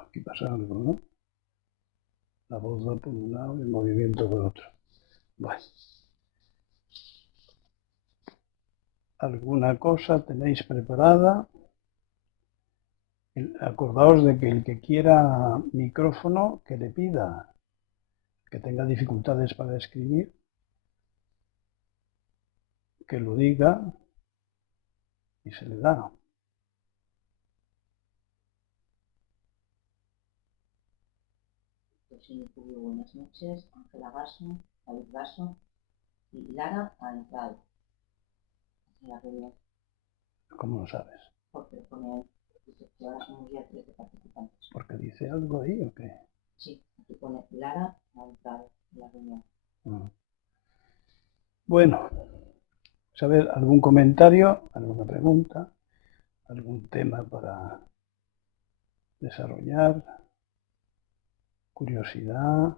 Aquí pasa algo, ¿no? La voz va por un lado y el movimiento por otro. Bueno, ¿alguna cosa tenéis preparada? Acordaos de que el que quiera micrófono, que le pida, que tenga dificultades para escribir, que lo diga y se le da. Sí, Julio, buenas noches. Ángela Gaso, David Gaso y Lara ha entrado en la reunión ¿Cómo lo sabes? porque pone que ahora somos ya 13 participantes. ¿Porque dice algo ahí o qué? Sí, aquí pone Lara ha entrado en la reunión. Bueno, ¿saber algún comentario, alguna pregunta, algún tema para desarrollar? ¿Curiosidad?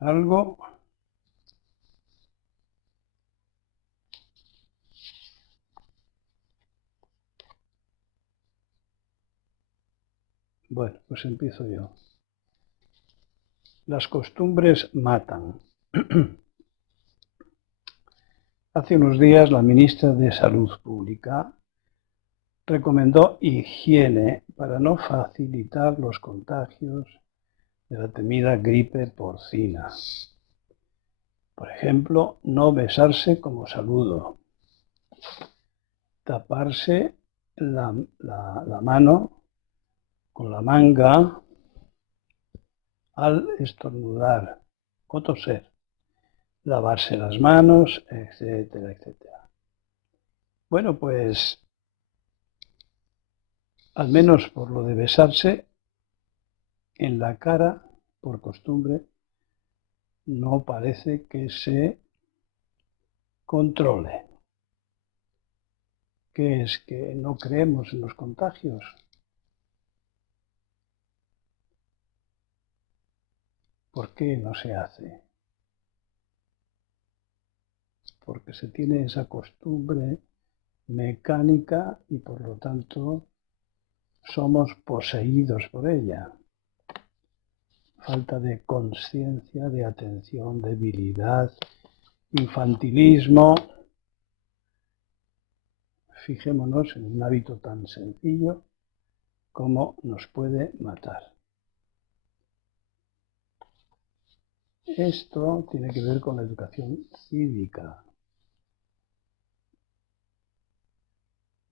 ¿Algo? Bueno, pues empiezo yo. Las costumbres matan. Hace unos días la ministra de Salud Pública recomendó higiene para no facilitar los contagios de la temida gripe porcina. Por ejemplo, no besarse como saludo, taparse la mano con la manga al estornudar o toser, lavarse las manos, etcétera, etcétera. Bueno, pues al menos por lo de besarse en la cara, por costumbre, no parece que se controle. ¿Qué es? ¿Que no creemos en los contagios? ¿Por qué no se hace? Porque se tiene esa costumbre mecánica y por lo tanto somos poseídos por ella. Falta de conciencia, de atención, debilidad, infantilismo. Fijémonos en un hábito tan sencillo como nos puede matar. Esto tiene que ver con la educación cívica,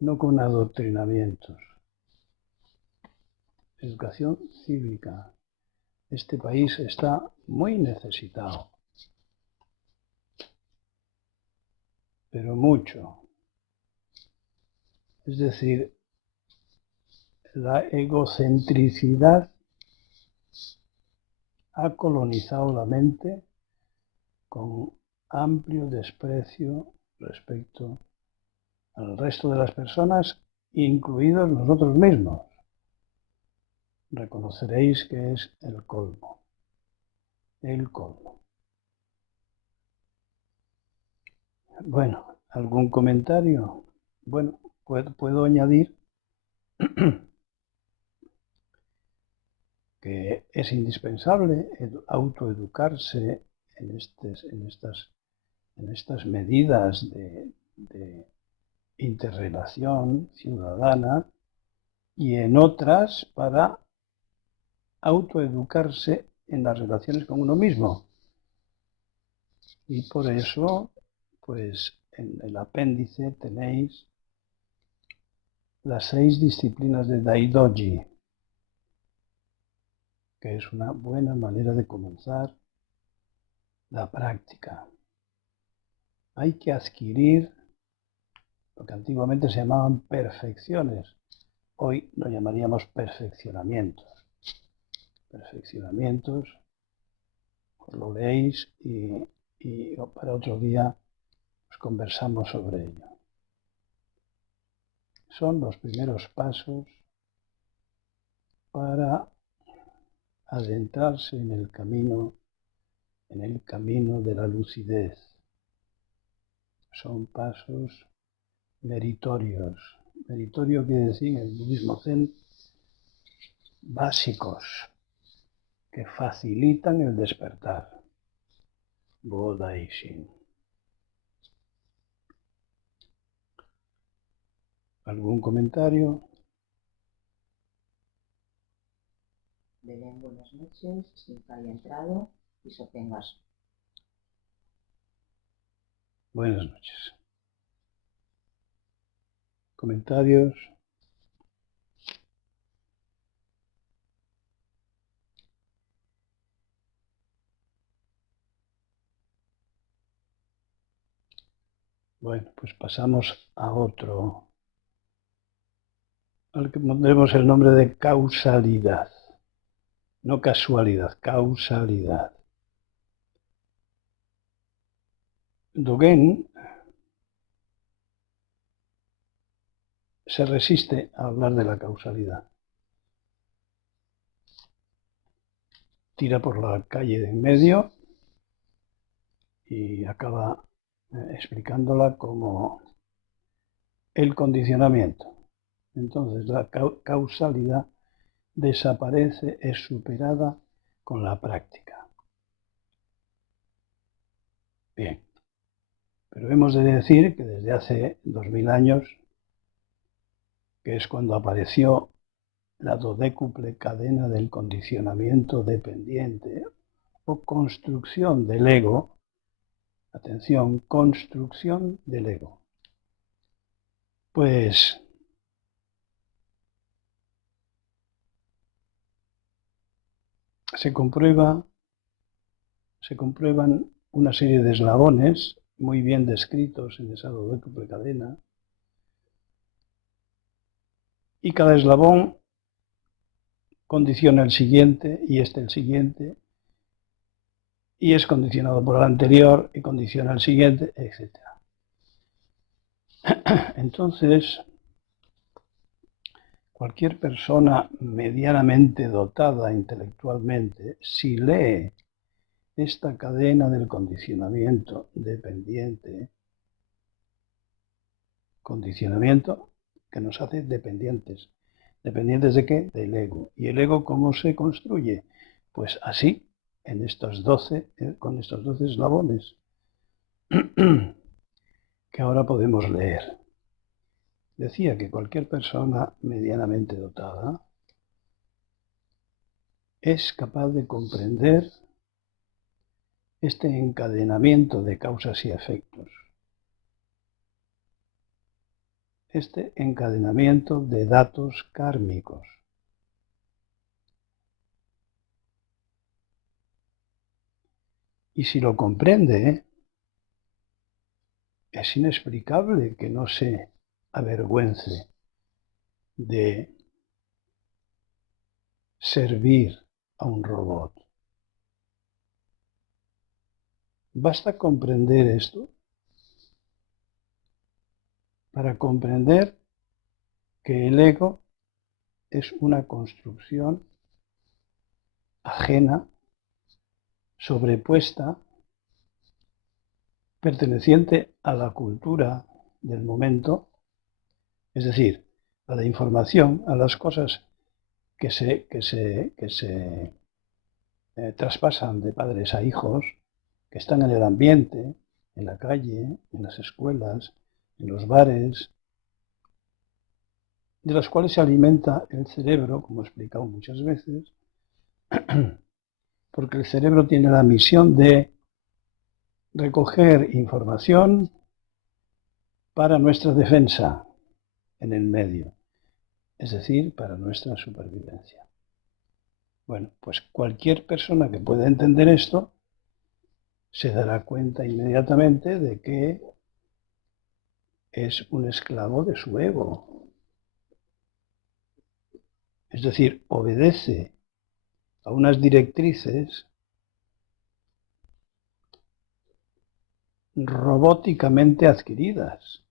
no con adoctrinamientos. Educación cívica. Este país está muy necesitado, pero mucho. Es decir, la egocentricidad ha colonizado la mente con amplio desprecio respecto al resto de las personas, incluidos nosotros mismos. Reconoceréis que es el colmo. El colmo. Bueno, ¿algún comentario? Bueno, puedo añadir que es indispensable autoeducarse en estas medidas de interrelación ciudadana y en otras para autoeducarse en las relaciones con uno mismo. Y por eso, pues en el apéndice tenéis las 6 disciplinas de Daidoji, que es una buena manera de comenzar la práctica. Hay que adquirir lo que antiguamente se llamaban perfecciones. Hoy lo llamaríamos perfeccionamientos. Perfeccionamientos, os lo leéis y para otro día pues conversamos sobre ello. Son los primeros pasos para adentrarse en el camino de la lucidez. Son pasos meritorios. Meritorio quiere decir en el budismo zen básicos que facilitan el despertar. Bodaishin. ¿Algún comentario? Belén, buenas noches. Simca ya entrado y Sopengas. Buenas noches. ¿Comentarios? Bueno, pues pasamos a otro, al que pondremos el nombre de causalidad. No casualidad, causalidad. Dogen se resiste a hablar de la causalidad. Tira por la calle de en medio y acaba explicándola como el condicionamiento. Entonces la causalidad desaparece, es superada con la práctica. Bien, pero hemos de decir que desde hace 2000 años, que es cuando apareció la dodécuple cadena del condicionamiento dependiente o construcción del ego, atención, construcción del ego, pues se comprueban una serie de eslabones muy bien descritos en esa dodécuple cadena, y cada eslabón condiciona el siguiente y el siguiente, y es condicionado por el anterior y condiciona el siguiente, etc. Entonces, cualquier persona medianamente dotada intelectualmente, si lee esta cadena del condicionamiento dependiente, condicionamiento que nos hace dependientes. ¿Dependientes de qué? Del ego. ¿Y el ego cómo se construye? Pues así, con estos 12 eslabones que ahora podemos leer. Decía que cualquier persona medianamente dotada es capaz de comprender este encadenamiento de causas y efectos, este encadenamiento de datos kármicos. Y si lo comprende, es inexplicable que no se avergüence de servir a un robot. Basta comprender esto para comprender que el ego es una construcción ajena, sobrepuesta, perteneciente a la cultura del momento, es decir, a la información, a las cosas que se traspasan de padres a hijos, que están en el ambiente, en la calle, en las escuelas, en los bares, de las cuales se alimenta el cerebro, como he explicado muchas veces, porque el cerebro tiene la misión de recoger información para nuestra defensa en el medio, es decir, para nuestra supervivencia. Bueno, pues cualquier persona que pueda entender esto se dará cuenta inmediatamente de que es un esclavo de su ego. Es decir, obedece a unas directrices robóticamente adquiridas.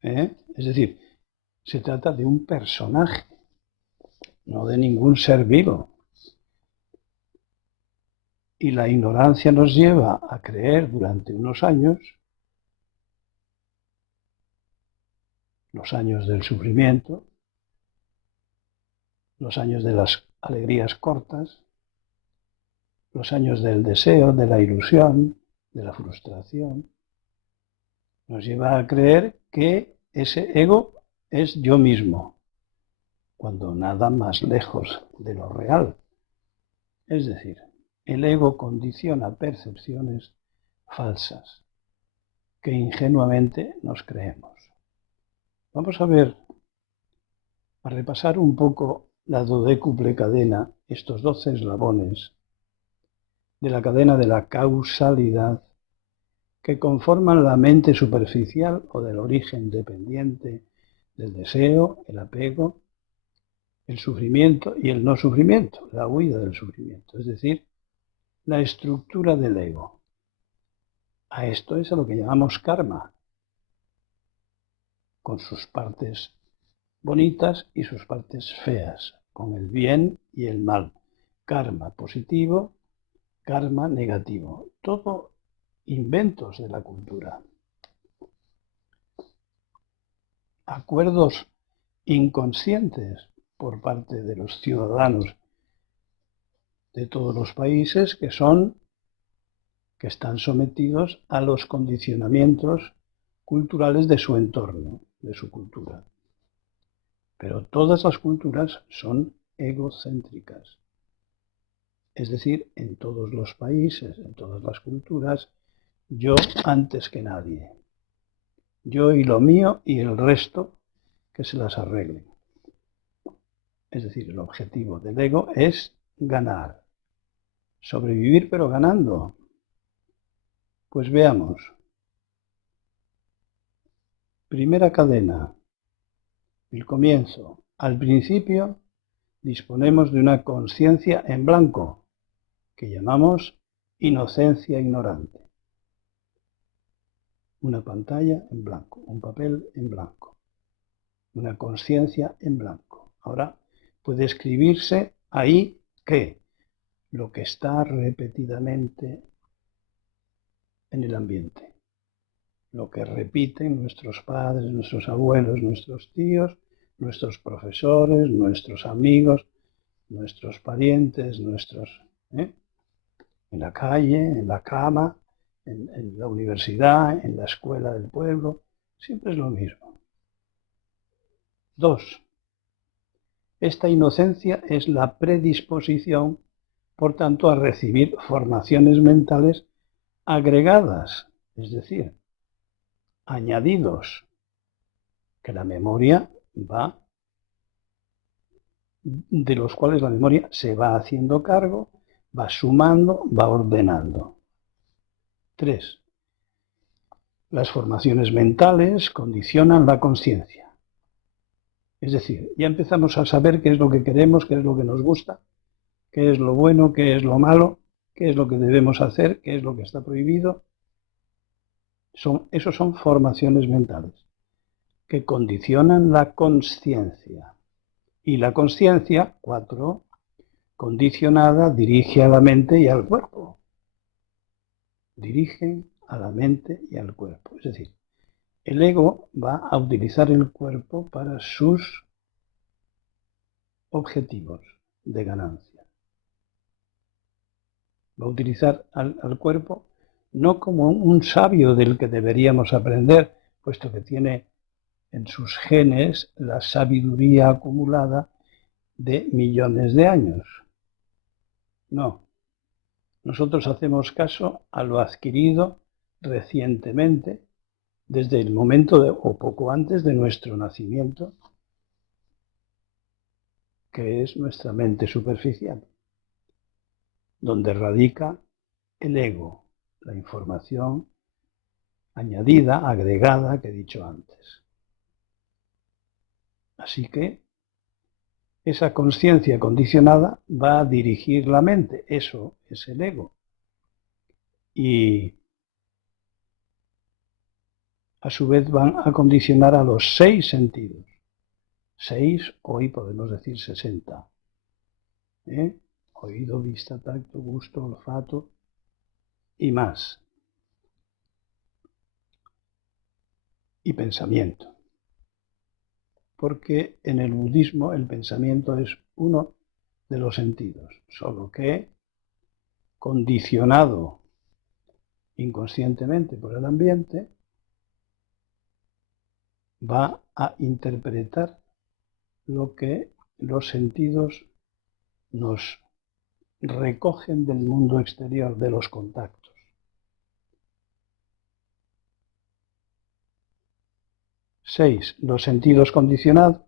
Es decir, se trata de un personaje, no de ningún ser vivo. Y la ignorancia nos lleva a creer durante unos años los años del sufrimiento, los años de las alegrías cortas, los años del deseo, de la ilusión, de la frustración. Nos lleva a creer que ese ego es yo mismo, cuando nada más lejos de lo real. Es decir, el ego condiciona percepciones falsas que ingenuamente nos creemos. Vamos a repasar un poco la dodécuple cadena, estos 12 eslabones de la cadena de la causalidad que conforman la mente superficial o del origen dependiente del deseo, el apego, el sufrimiento y el no sufrimiento, la huida del sufrimiento, es decir, la estructura del ego. A esto es a lo que llamamos karma, con sus partes bonitas y sus partes feas, con el bien y el mal, karma positivo, karma negativo, todo inventos de la cultura. Acuerdos inconscientes por parte de los ciudadanos de todos los países que están sometidos a los condicionamientos culturales de su entorno, de su cultura. Pero todas las culturas son egocéntricas. Es decir, en todos los países, en todas las culturas, yo antes que nadie. Yo y lo mío y el resto que se las arreglen. Es decir, el objetivo del ego es ganar. Sobrevivir pero ganando. Pues veamos. Primera cadena. El comienzo. Al principio disponemos de una conciencia en blanco, que llamamos inocencia ignorante. Una pantalla en blanco, un papel en blanco, una conciencia en blanco. Ahora puede escribirse ahí ¿qué? Lo que está repetidamente en el ambiente, lo que repiten nuestros padres, nuestros abuelos, nuestros tíos, nuestros profesores, nuestros amigos, nuestros parientes, en la calle, en la cama, en la universidad, en la escuela del pueblo, siempre es lo mismo. 2. Esta inocencia es la predisposición, por tanto, a recibir formaciones mentales agregadas, es decir, añadidos, que la memoria va, de los cuales la memoria se va haciendo cargo, va sumando, va ordenando. 3. Las formaciones mentales condicionan la conciencia. Es decir, ya empezamos a saber qué es lo que queremos, qué es lo que nos gusta, qué es lo bueno, qué es lo malo, qué es lo que debemos hacer, qué es lo que está prohibido. Esos son formaciones mentales que condicionan la consciencia. Y la consciencia, 4, condicionada, dirige a la mente y al cuerpo. Dirigen a la mente y al cuerpo. Es decir, el ego va a utilizar el cuerpo para sus objetivos de ganancia. Va a utilizar al cuerpo no como un sabio del que deberíamos aprender, puesto que tiene en sus genes la sabiduría acumulada de millones de años. No. Nosotros hacemos caso a lo adquirido recientemente, desde el momento o poco antes de nuestro nacimiento, que es nuestra mente superficial, donde radica el ego, la información añadida, agregada, que he dicho antes. Así que esa conciencia condicionada va a dirigir la mente, eso es el ego. Y a su vez van a condicionar a los 6 sentidos. 6, hoy podemos decir 60. Oído, vista, tacto, gusto, olfato y más. Y pensamiento. porque en el budismo el pensamiento es uno de los sentidos, solo que condicionado inconscientemente por el ambiente, va a interpretar lo que los sentidos nos recogen del mundo exterior, de los contactos. 6. Los sentidos condicionados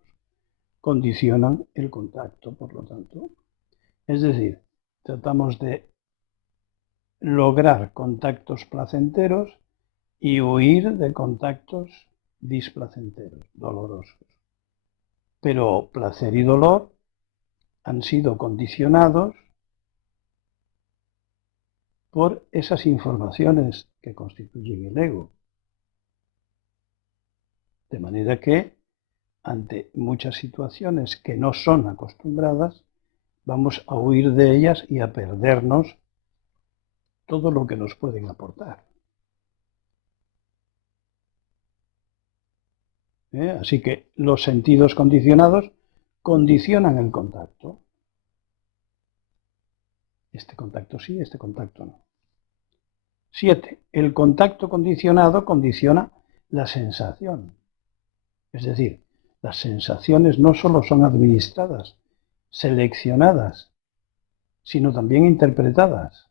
condicionan el contacto, por lo tanto. Es decir, tratamos de lograr contactos placenteros y huir de contactos displacenteros, dolorosos. Pero placer y dolor han sido condicionados por esas informaciones que constituyen el ego. De manera que, ante muchas situaciones que no son acostumbradas, vamos a huir de ellas y a perdernos todo lo que nos pueden aportar. Así que los sentidos condicionados condicionan el contacto. Este contacto sí, este contacto no. 7. El contacto condicionado condiciona la sensación. Es decir, las sensaciones no solo son administradas, seleccionadas, sino también interpretadas.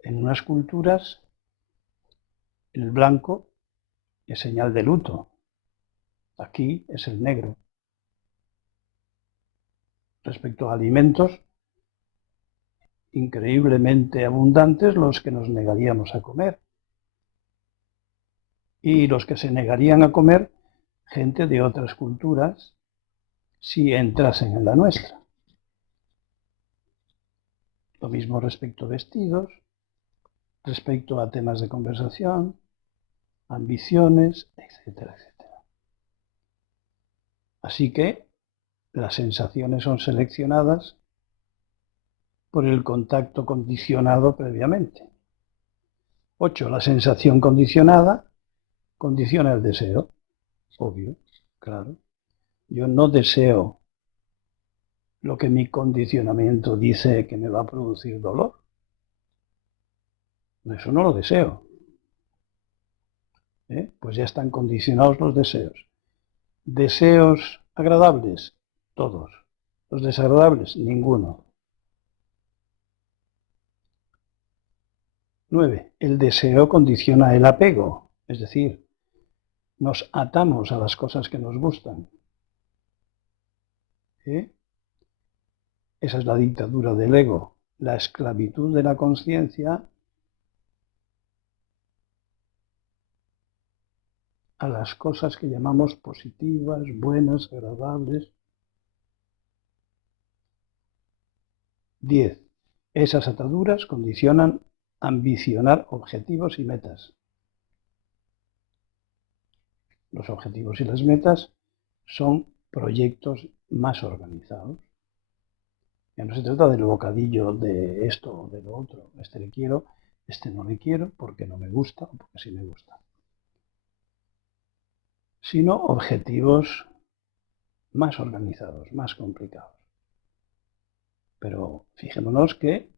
En unas culturas, el blanco es señal de luto. Aquí es el negro. Respecto a alimentos increíblemente abundantes, los que nos negaríamos a comer. Y los que se negarían a comer, gente de otras culturas, si entrasen en la nuestra. Lo mismo respecto a vestidos, respecto a temas de conversación, ambiciones, etcétera, etcétera. Así que las sensaciones son seleccionadas por el contacto condicionado previamente. 8. La sensación condicionada condiciona el deseo. Obvio, claro. Yo no deseo lo que mi condicionamiento dice que me va a producir dolor. Eso no lo deseo. Pues ya están condicionados los deseos. Deseos agradables, todos. Los desagradables, ninguno. 9. El deseo condiciona el apego, es decir, nos atamos a las cosas que nos gustan. Esa es la dictadura del ego, la esclavitud de la conciencia a las cosas que llamamos positivas, buenas, agradables. 10. Esas ataduras condicionan ambicionar objetivos y metas. Los objetivos y las metas son proyectos más organizados. Ya no se trata del bocadillo de esto o de lo otro. Este le quiero, este no le quiero porque no me gusta o porque sí me gusta. Sino objetivos más organizados, más complicados. Pero fijémonos que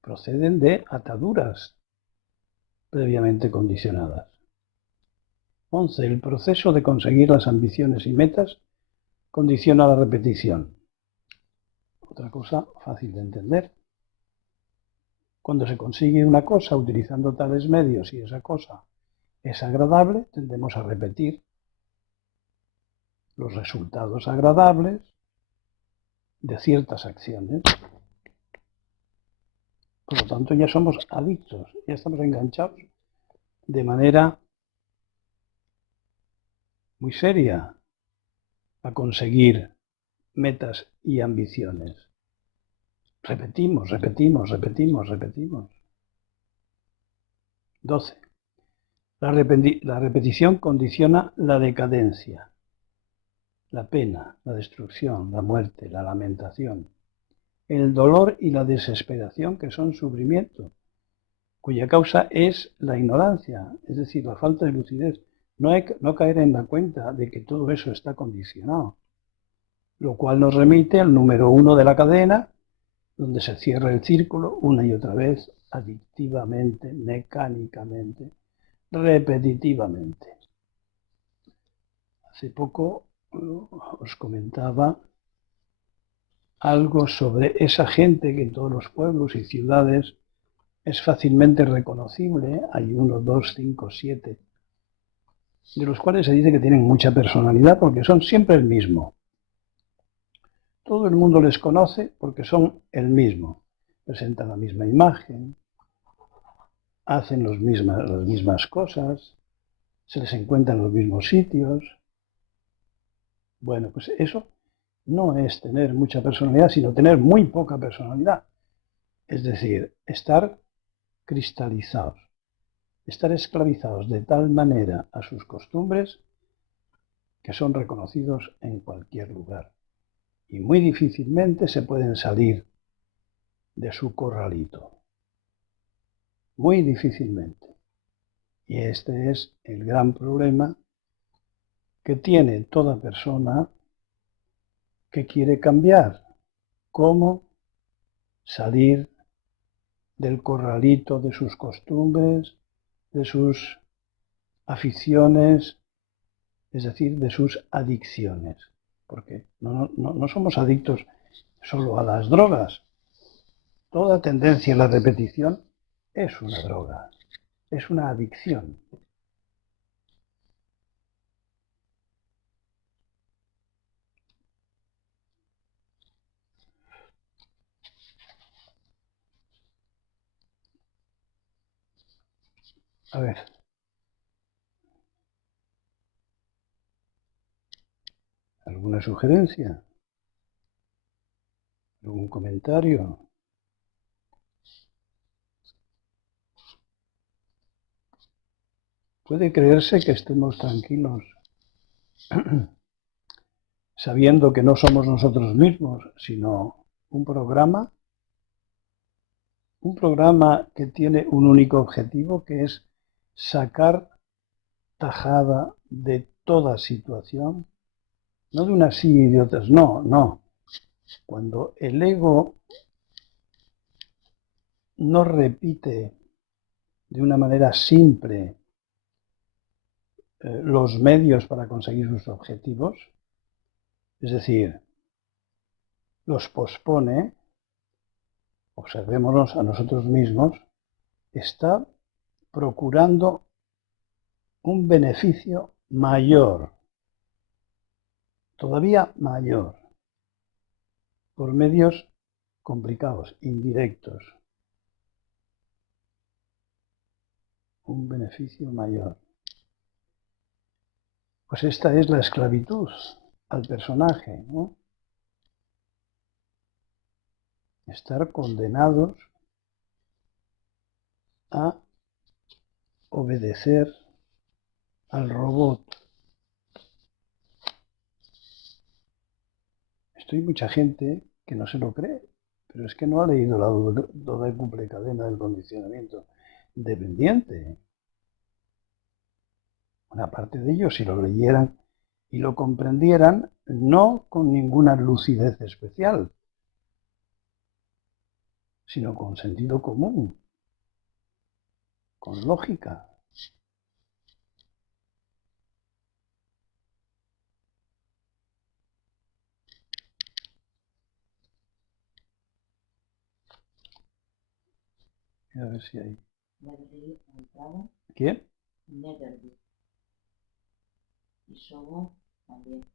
proceden de ataduras previamente condicionadas. 11. El proceso de conseguir las ambiciones y metas condiciona la repetición. Otra cosa fácil de entender. Cuando se consigue una cosa utilizando tales medios y esa cosa es agradable, tendemos a repetir los resultados agradables de ciertas acciones. Por lo tanto, ya somos adictos, ya estamos enganchados de manera muy seria a conseguir metas y ambiciones. Repetimos. 12. La repetición condiciona la decadencia, la pena, la destrucción, la muerte, la lamentación, el dolor y la desesperación, que son sufrimiento, cuya causa es la ignorancia, es decir, la falta de lucidez, no caer en la cuenta de que todo eso está condicionado, lo cual nos remite al número 1 de la cadena, donde se cierra el círculo una y otra vez, adictivamente, mecánicamente, repetitivamente. Hace poco os comentaba algo sobre esa gente que en todos los pueblos y ciudades es fácilmente reconocible. Hay 1, 2, 5, 7, de los cuales se dice que tienen mucha personalidad porque son siempre el mismo. Todo el mundo les conoce porque son el mismo. Presentan la misma imagen, hacen las mismas cosas, se les encuentra en los mismos sitios. Bueno, pues eso no es tener mucha personalidad, sino tener muy poca personalidad. Es decir, estar cristalizados, estar esclavizados de tal manera a sus costumbres que son reconocidos en cualquier lugar. Y muy difícilmente se pueden salir de su corralito. Muy difícilmente. Y este es el gran problema que tiene toda persona que quiere cambiar. ¿Cómo salir del corralito de sus costumbres, de sus aficiones, es decir, de sus adicciones? Porque no somos adictos solo a las drogas. Toda tendencia a la repetición es una droga, es una adicción. A ver, ¿alguna sugerencia? ¿Algún comentario? Puede creerse que estemos tranquilos sabiendo que no somos nosotros mismos, sino un programa que tiene un único objetivo, que es sacar tajada de toda situación, no de unas sí y de otras no. Cuando el ego no repite de una manera simple los medios para conseguir sus objetivos, es decir, los pospone, observémonos a nosotros mismos, está procurando un beneficio mayor, todavía mayor, por medios complicados, indirectos. Un beneficio mayor. Pues esta es la esclavitud al personaje, ¿no? Estar condenados a obedecer al robot. Esto hay mucha gente que no se lo cree, pero es que no ha leído la doble cadena del condicionamiento dependiente. Una parte de ellos, si lo leyeran y lo comprendieran, no con ninguna lucidez especial, sino con sentido común, con lógica. A ver si hay. ¿Quién? Netherby. Y Sobo también.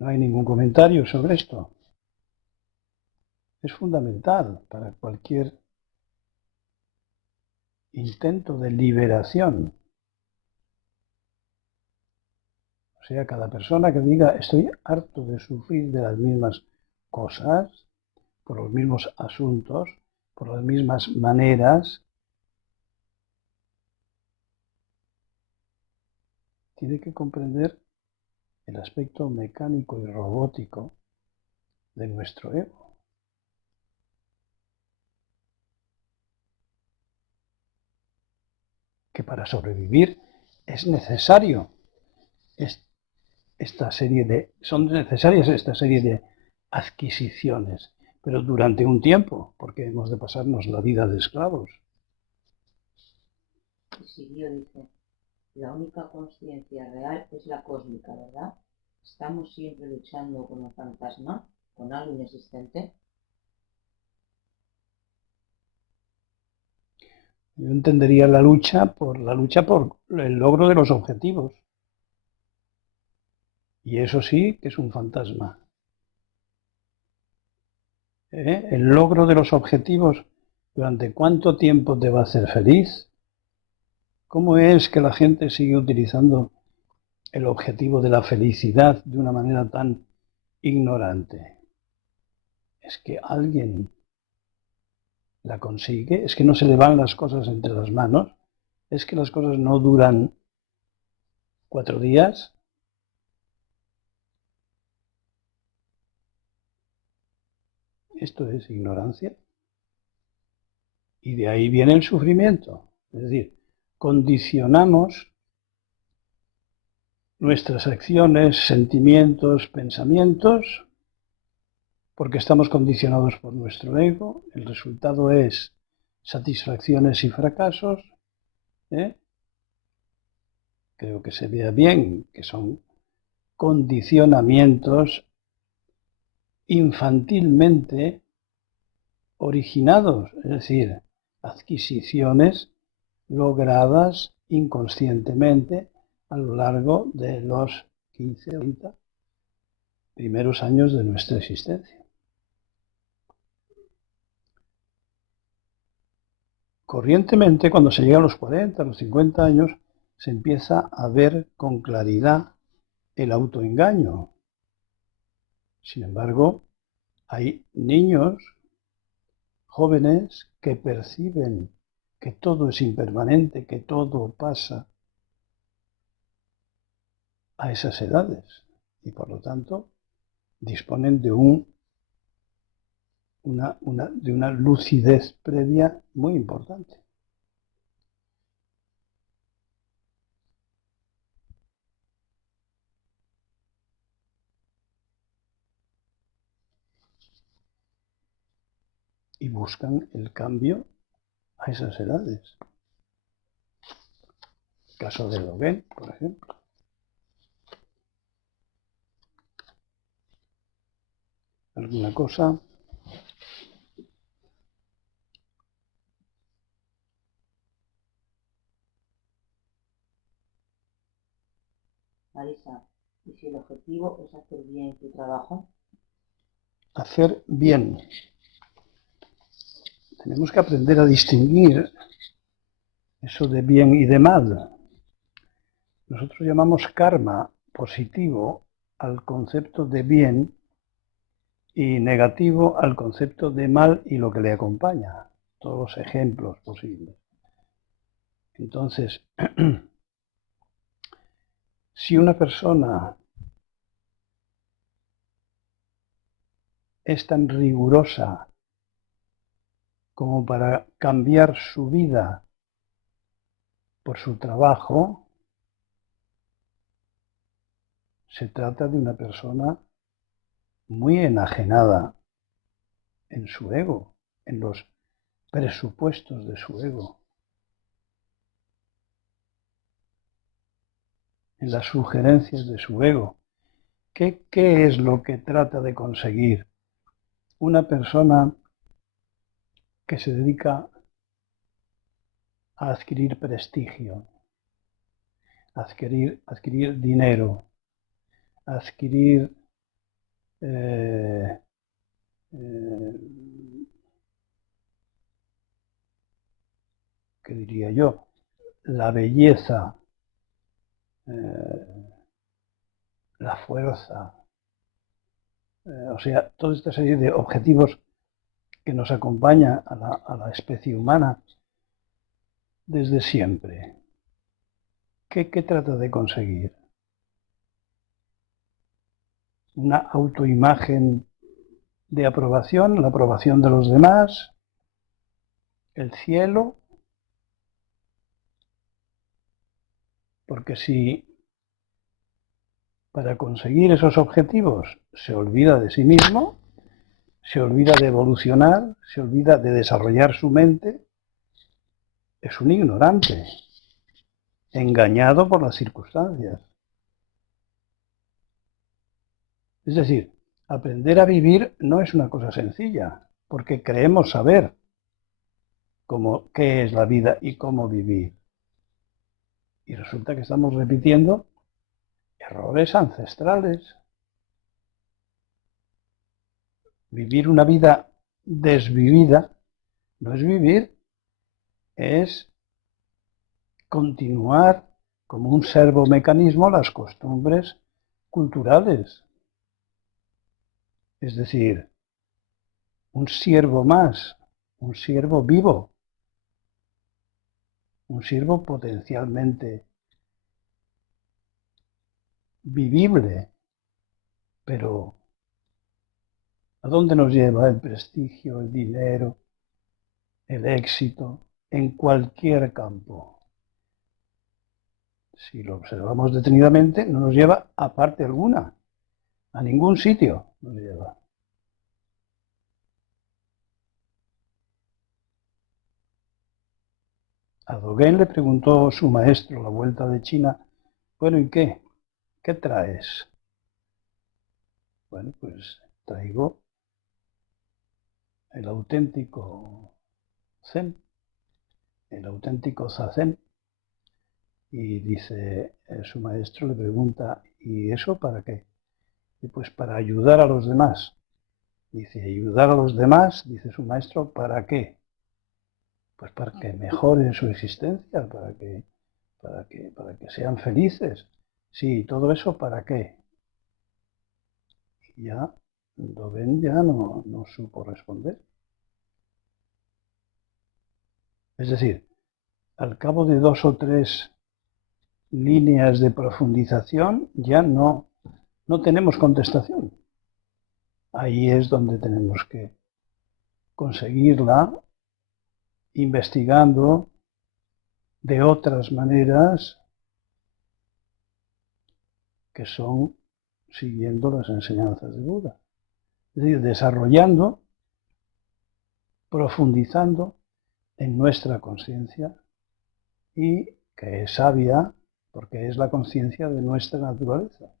No hay ningún comentario sobre esto. Es fundamental para cualquier intento de liberación. O sea, cada persona que diga estoy harto de sufrir de las mismas cosas, por los mismos asuntos, por las mismas maneras, tiene que comprender el aspecto mecánico y robótico de nuestro ego. que para sobrevivir es necesario son necesarias esta serie de adquisiciones, pero durante un tiempo, porque hemos de pasarnos la vida de esclavos. Y siguió, dice, la única conciencia real es la cósmica, ¿verdad? ¿Estamos siempre luchando con un fantasma, con algo inexistente? Yo entendería la lucha por el logro de los objetivos. Y eso sí que es un fantasma. El logro de los objetivos, ¿durante cuánto tiempo te va a hacer feliz? ¿Cómo es que la gente sigue utilizando el objetivo de la felicidad de una manera tan ignorante? Es que alguien la consigue, es que no se le van las cosas entre las manos, es que las cosas no duran 4 días. Esto es ignorancia. Y de ahí viene el sufrimiento. Es decir, condicionamos nuestras acciones, sentimientos, pensamientos, porque estamos condicionados por nuestro ego. El resultado es satisfacciones y fracasos. Creo que se vea bien que son condicionamientos infantilmente originados, es decir, adquisiciones logradas inconscientemente a lo largo de los 15 o 30 primeros años de nuestra existencia. Corrientemente, cuando se llega a los 40, a los 50 años, se empieza a ver con claridad el autoengaño. Sin embargo, hay niños, jóvenes, que perciben que todo es impermanente, que todo pasa a esas edades y por lo tanto disponen de una lucidez previa muy importante. Y buscan el cambio a esas edades. El caso de Dogen, por ejemplo. ¿Alguna cosa? Marisa, ¿y si el objetivo es hacer bien tu trabajo? Hacer bien. Tenemos que aprender a distinguir eso de bien y de mal. Nosotros llamamos karma positivo al concepto de bien y negativo al concepto de mal y lo que le acompaña, todos los ejemplos posibles. Entonces, si una persona es tan rigurosa como para cambiar su vida por su trabajo, se trata de una persona muy enajenada en su ego, en los presupuestos de su ego, en las sugerencias de su ego. ¿Qué es lo que trata de conseguir una persona que se dedica a adquirir prestigio, a adquirir dinero, a adquirir ¿qué diría yo? La belleza, la fuerza, o sea, toda esta serie de objetivos que nos acompaña a la especie humana desde siempre. ¿Qué trata de conseguir? Una autoimagen de aprobación, la aprobación de los demás, el cielo, Porque si para conseguir esos objetivos se olvida de sí mismo, se olvida de evolucionar, se olvida de desarrollar su mente, es un ignorante, engañado por las circunstancias. Es decir, aprender a vivir no es una cosa sencilla, porque creemos saber qué es la vida y cómo vivir. Y resulta que estamos repitiendo errores ancestrales. Vivir una vida desvivida no es vivir, es continuar como un servomecanismo las costumbres culturales. Es decir, un siervo más, un siervo vivo, un siervo potencialmente vivible. Pero ¿a dónde nos lleva el prestigio, el dinero, el éxito en cualquier campo? Si lo observamos detenidamente, no nos lleva a parte alguna, a ningún sitio nos lleva. A Dogen le preguntó su maestro a la vuelta de China, bueno, ¿y qué? ¿Qué traes? Bueno, pues traigo el auténtico Zen, el auténtico Zazen. Y dice, su maestro le pregunta, ¿y eso para qué? Y pues para ayudar a los demás. Dice, ayudar a los demás, dice su maestro, ¿para qué? Pues para que mejoren su existencia, para que sean felices. Sí, todo eso ¿para qué? Y ya Dogen ya no supo responder. Es decir, al cabo de 2 o 3 líneas de profundización ya no tenemos contestación. Ahí es donde tenemos que conseguirla investigando de otras maneras que son siguiendo las enseñanzas de Buda. Es decir, desarrollando, profundizando en nuestra conciencia y que es sabia porque es la conciencia de nuestra naturaleza.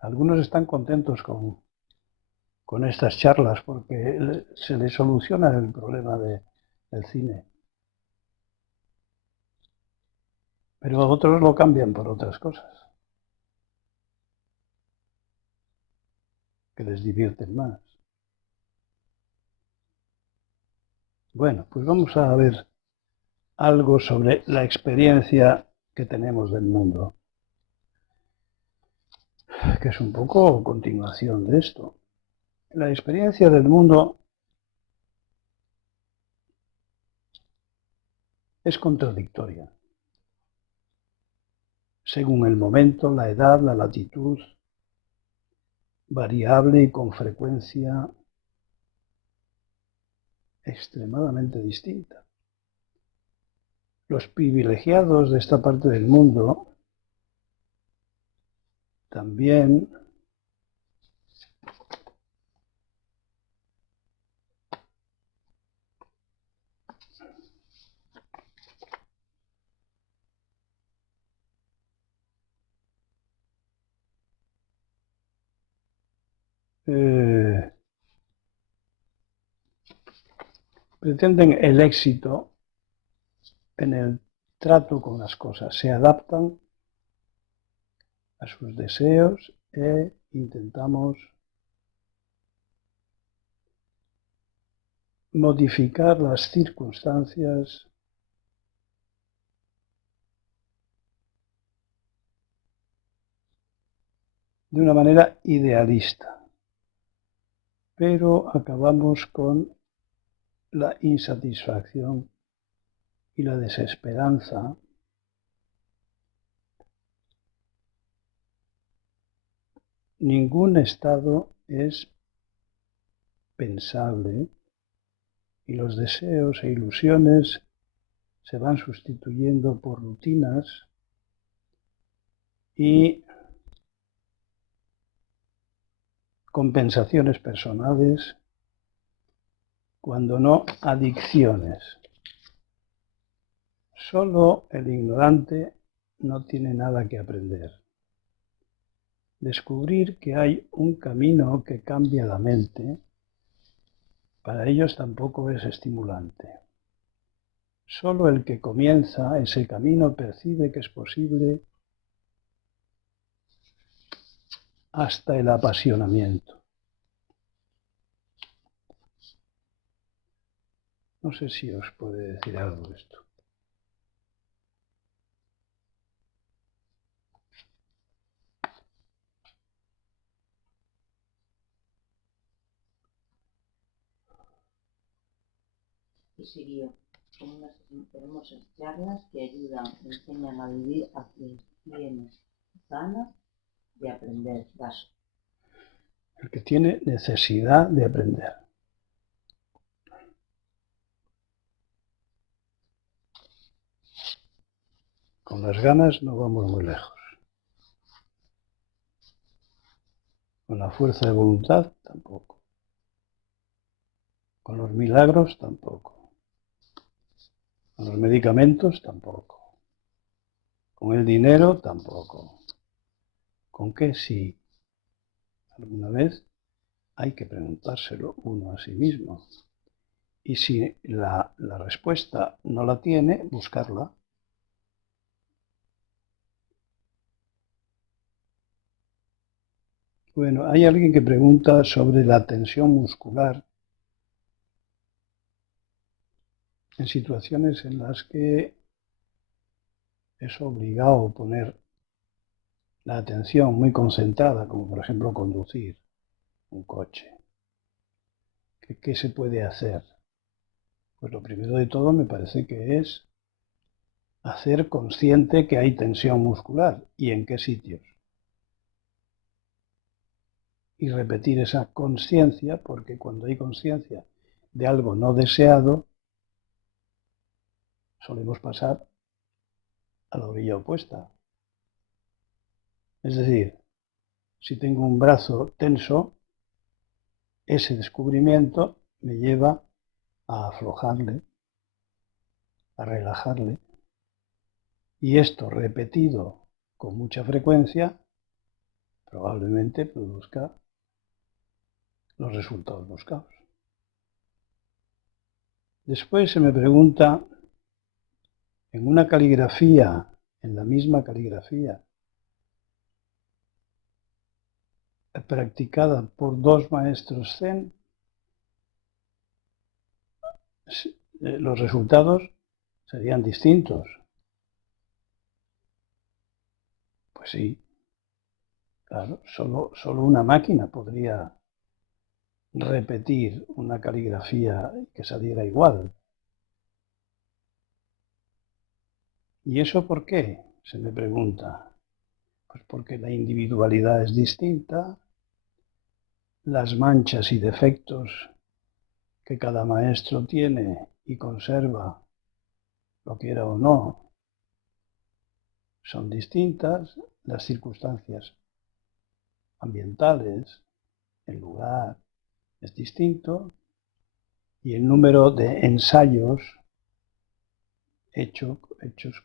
Algunos están contentos con estas charlas porque se les soluciona el problema del cine. Pero otros lo cambian por otras cosas que les divierten más. Bueno, pues vamos a ver algo sobre la experiencia que tenemos del mundo, que es un poco continuación de esto. La experiencia del mundo es contradictoria, según el momento, la edad, la latitud, variable y con frecuencia extremadamente distinta. Los privilegiados de esta parte del mundo también pretenden el éxito en el trato con las cosas, se adaptan a sus deseos e intentamos modificar las circunstancias de una manera idealista, pero acabamos con la insatisfacción y la desesperanza, ningún estado es pensable y los deseos e ilusiones se van sustituyendo por rutinas y compensaciones personales, cuando no adicciones. Solo el ignorante no tiene nada que aprender. Descubrir que hay un camino que cambia la mente, para ellos tampoco es estimulante. Solo el que comienza ese camino percibe que es posible hasta el apasionamiento. No sé si os puede decir algo de esto. Y siguió con unas hermosas charlas que ayudan, enseñan a vivir a quien tiene ganas de aprender. Vaso. El que tiene necesidad de aprender. Con las ganas no vamos muy lejos. Con la fuerza de voluntad tampoco. Con los milagros tampoco. Con los medicamentos tampoco. Con el dinero tampoco. ¿Con qué sí? Alguna vez hay que preguntárselo uno a sí mismo. Y si la respuesta no la tiene, buscarla. Bueno, hay alguien que pregunta sobre la tensión muscular en situaciones en las que es obligado poner la atención muy concentrada, como por ejemplo conducir un coche. ¿Qué se puede hacer? Pues lo primero de todo me parece que es hacer consciente que hay tensión muscular y en qué sitios. Y repetir esa conciencia, porque cuando hay conciencia de algo no deseado, solemos pasar a la orilla opuesta. Es decir, si tengo un brazo tenso, ese descubrimiento me lleva a aflojarle, a relajarle. Y esto repetido con mucha frecuencia probablemente produzca los resultados buscados. Después se me pregunta, en una caligrafía, en la misma caligrafía, practicada por dos maestros Zen, los resultados serían distintos. Pues sí, claro, solo una máquina podría repetir una caligrafía que saliera igual. ¿Y eso por qué? Se me pregunta. Pues porque la individualidad es distinta, las manchas y defectos que cada maestro tiene y conserva, lo quiera o no, son distintas, las circunstancias ambientales, el lugar es distinto y el número de ensayos hechos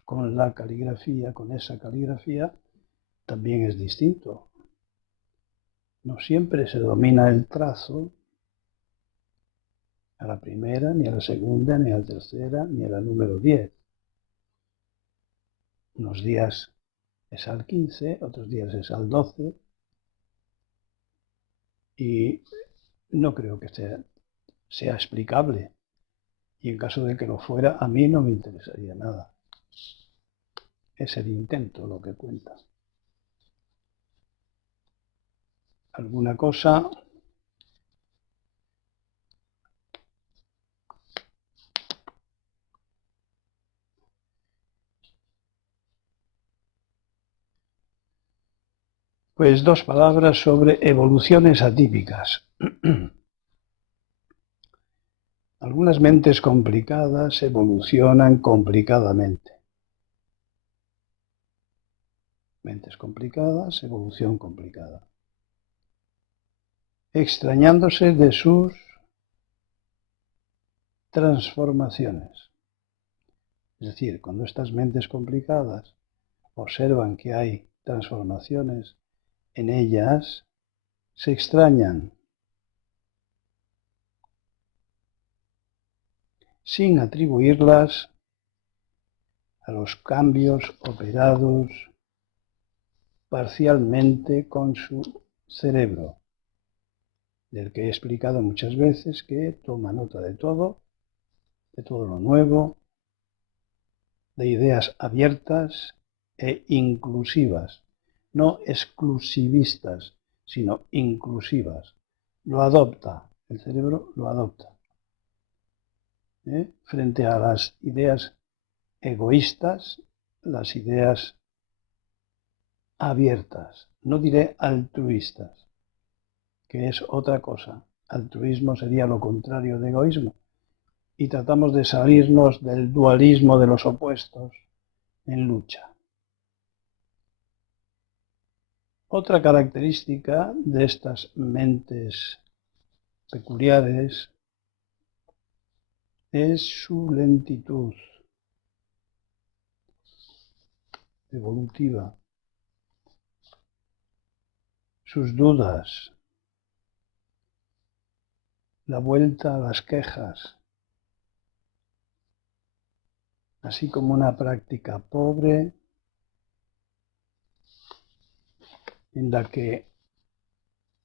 con la caligrafía, con esa caligrafía, también es distinto. No siempre se domina el trazo a la primera, ni a la segunda, ni a la tercera, ni a la número 10. Unos días es al 15, otros días es al 12, y no creo que sea explicable. Y en caso de que lo fuera, a mí no me interesaría nada. Es el intento lo que cuenta. ¿Alguna cosa? Pues dos palabras sobre evoluciones atípicas. Algunas mentes complicadas evolucionan complicadamente. Mentes complicadas, evolución complicada. Extrañándose de sus transformaciones. Es decir, cuando estas mentes complicadas observan que hay transformaciones en ellas, se extrañan sin atribuirlas a los cambios operados parcialmente con su cerebro, del que he explicado muchas veces que toma nota de todo lo nuevo, de ideas abiertas e inclusivas, no exclusivistas, sino inclusivas. Lo adopta, el cerebro lo adopta. Frente a las ideas egoístas, las ideas abiertas, no diré altruistas, que es otra cosa. Altruismo sería lo contrario de egoísmo. Y tratamos de salirnos del dualismo de los opuestos en lucha. Otra característica de estas mentes peculiares es su lentitud evolutiva, sus dudas, la vuelta a las quejas, así como una práctica pobre en la que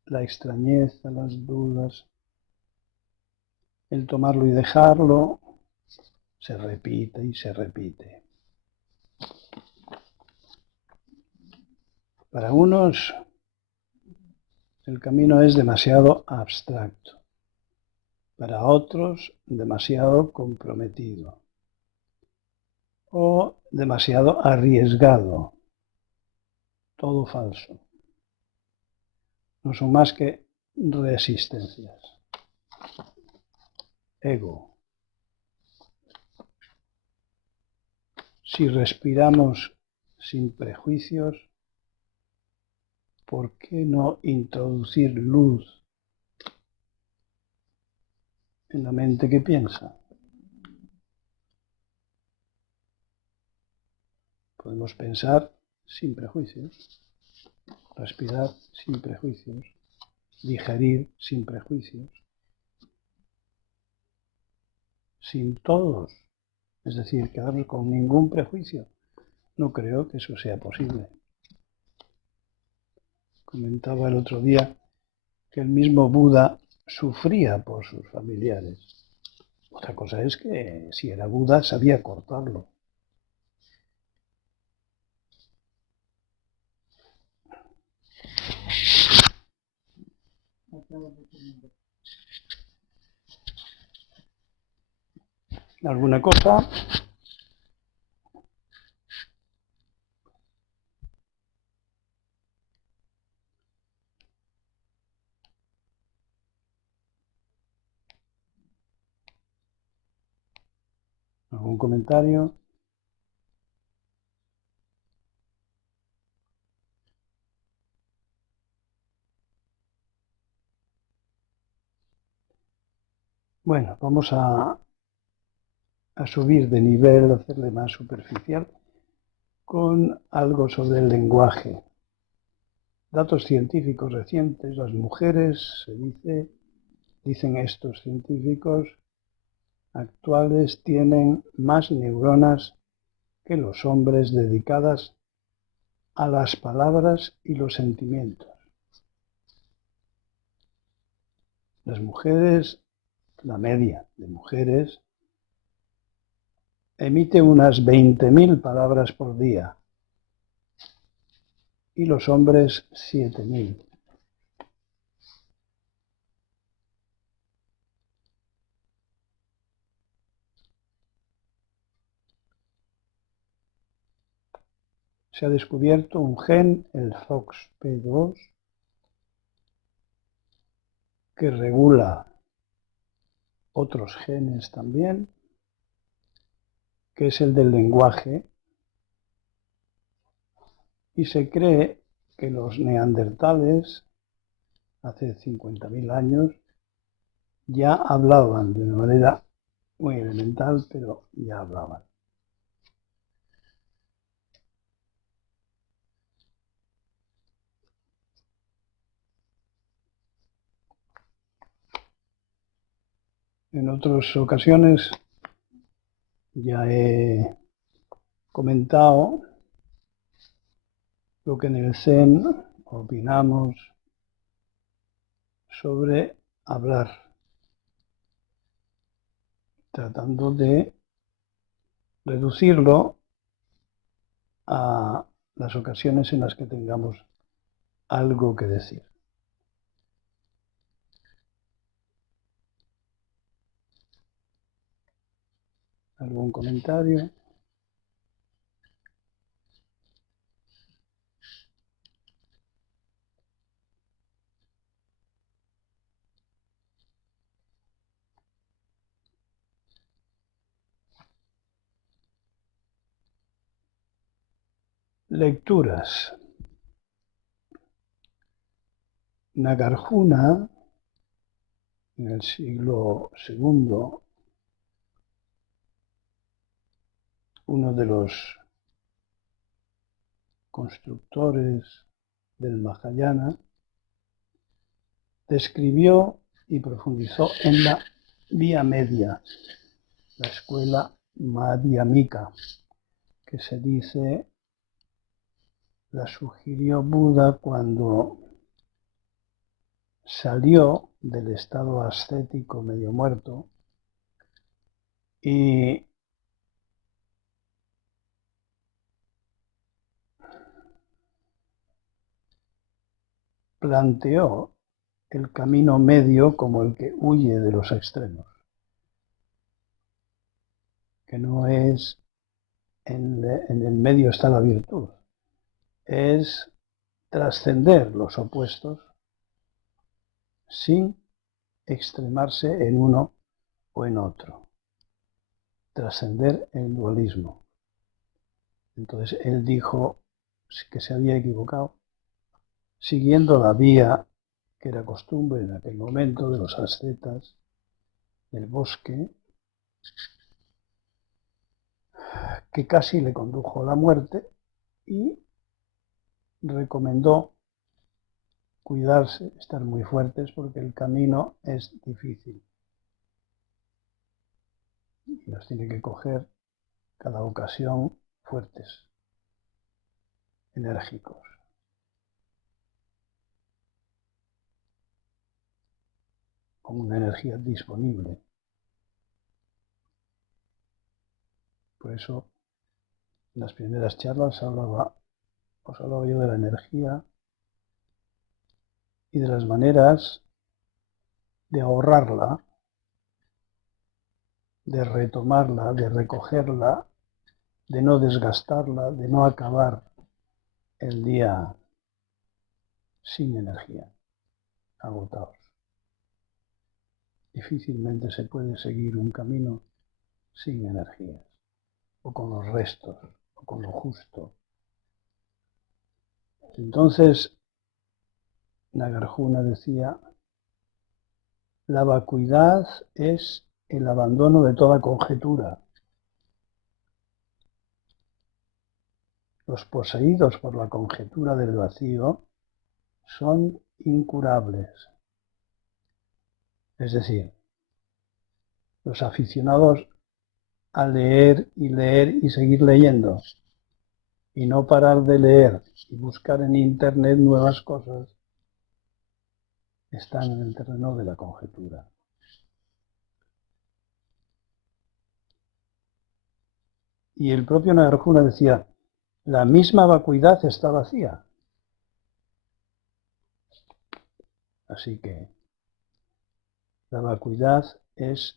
la extrañeza, las dudas, el tomarlo y dejarlo, se repite y se repite. Para unos, el camino es demasiado abstracto, para otros, demasiado comprometido o demasiado arriesgado, todo falso. No son más que resistencias. Ego. Si respiramos sin prejuicios, ¿por qué no introducir luz en la mente que piensa? Podemos pensar sin prejuicios, respirar sin prejuicios, digerir sin prejuicios, sin todos, es decir, quedarnos con ningún prejuicio. No creo que eso sea posible. Comentaba el otro día que el mismo Buda sufría por sus familiares. Otra cosa es que si era Buda sabía cortarlo. ¿Alguna cosa? ¿Algún comentario? Bueno, vamos a subir de nivel, a hacerle más superficial, con algo sobre el lenguaje. Datos científicos recientes, las mujeres, dicen estos científicos actuales, tienen más neuronas que los hombres dedicadas a las palabras y los sentimientos. Las mujeres, la media de mujeres, emite unas 20.000 palabras por día y los hombres 7.000. se ha descubierto un gen, el FOXP2, que regula otros genes también, que es el del lenguaje, y se cree que los neandertales, hace 50.000 años, ya hablaban de una manera muy elemental, pero ya hablaban. En otras ocasiones ya he comentado lo que en el Zen opinamos sobre hablar, tratando de reducirlo a las ocasiones en las que tengamos algo que decir. ¿Algún comentario? Lecturas. Nagarjuna, en el siglo II, uno de los constructores del Mahayana, describió y profundizó en la vía media, la escuela madhyamika, que se dice la sugirió Buda cuando salió del estado ascético medio muerto y planteó el camino medio como el que huye de los extremos, que no es en el medio está la virtud, es trascender los opuestos sin extremarse en uno o en otro, trascender el dualismo. Entonces él dijo que se había equivocado, siguiendo la vía que era costumbre en aquel momento de los ascetas del bosque, que casi le condujo a la muerte, y recomendó cuidarse, estar muy fuertes porque el camino es difícil y nos tiene que coger cada ocasión fuertes, enérgicos. Con una energía disponible. Por eso, en las primeras charlas os hablaba yo de la energía y de las maneras de ahorrarla, de retomarla, de recogerla, de no desgastarla, de no acabar el día sin energía, agotados. Difícilmente se puede seguir un camino sin energías, o con los restos, o con lo justo. Entonces, Nagarjuna decía, la vacuidad es el abandono de toda conjetura. Los poseídos por la conjetura del vacío son incurables. Es decir, los aficionados a leer y seguir leyendo y no parar de leer y buscar en internet nuevas cosas, están en el terreno de la conjetura. Y el propio Nagarjuna decía, la misma vacuidad está vacía. Así que la vacuidad es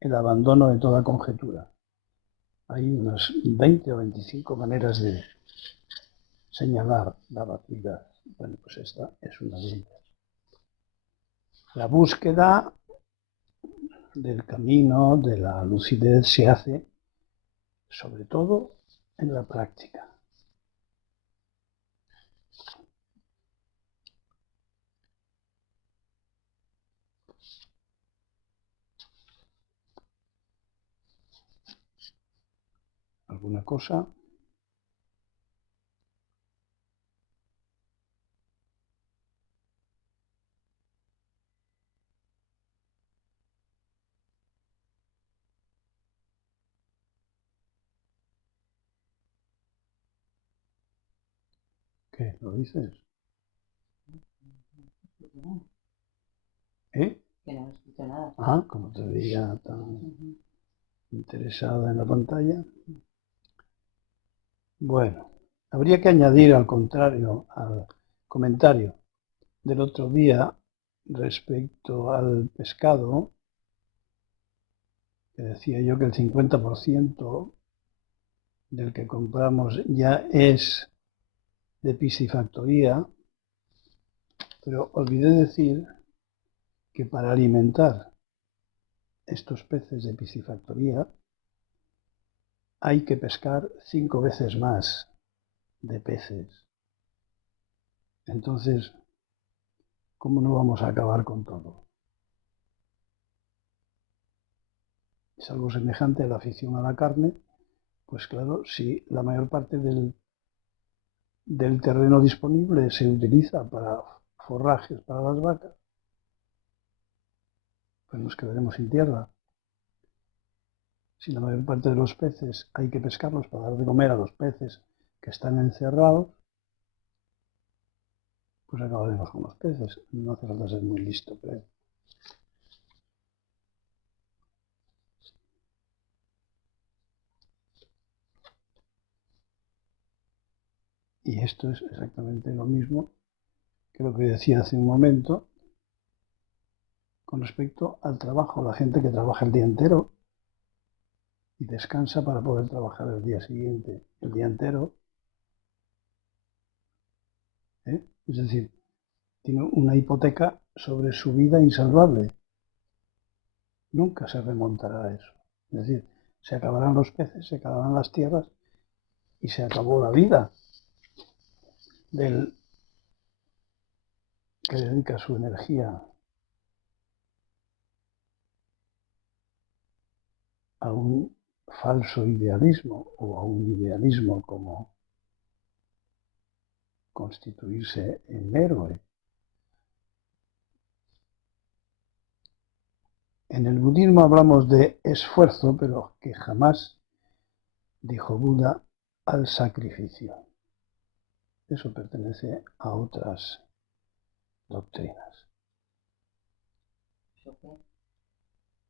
el abandono de toda conjetura. Hay unas 20 o 25 maneras de señalar la vacuidad. Bueno, pues esta es una de ellas. La búsqueda del camino, de la lucidez, se hace sobre todo en la práctica. ¿Alguna cosa? ¿Qué? ¿Lo dices? ¿Eh? Que no he escrito nada. Ah, como te veía tan interesada en la pantalla. Bueno, habría que añadir al contrario, al comentario del otro día respecto al pescado, que decía yo que el 50% del que compramos ya es de piscifactoría, pero olvidé decir que para alimentar estos peces de piscifactoría hay que pescar 5 veces más de peces. Entonces, ¿cómo no vamos a acabar con todo? Es algo semejante a la afición a la carne, pues claro, si la mayor parte del terreno disponible se utiliza para forrajes para las vacas, pues nos quedaremos sin tierra. Si la mayor parte de los peces hay que pescarlos para dar de comer a los peces que están encerrados, pues acabaremos con los peces. No hace falta ser muy listo, creo. Y esto es exactamente lo mismo que lo que decía hace un momento con respecto al trabajo. La gente que trabaja el día entero y descansa para poder trabajar el día siguiente, el día entero, ¿eh? Es decir, tiene una hipoteca sobre su vida insalvable. Nunca se remontará a eso. Es decir, se acabarán los peces, se acabarán las tierras y se acabó la vida del que dedica su energía a un falso idealismo o a un idealismo como constituirse en héroe. En el budismo hablamos de esfuerzo, pero que jamás, dijo Buda, al sacrificio. Eso pertenece a otras doctrinas. ¿Eso qué?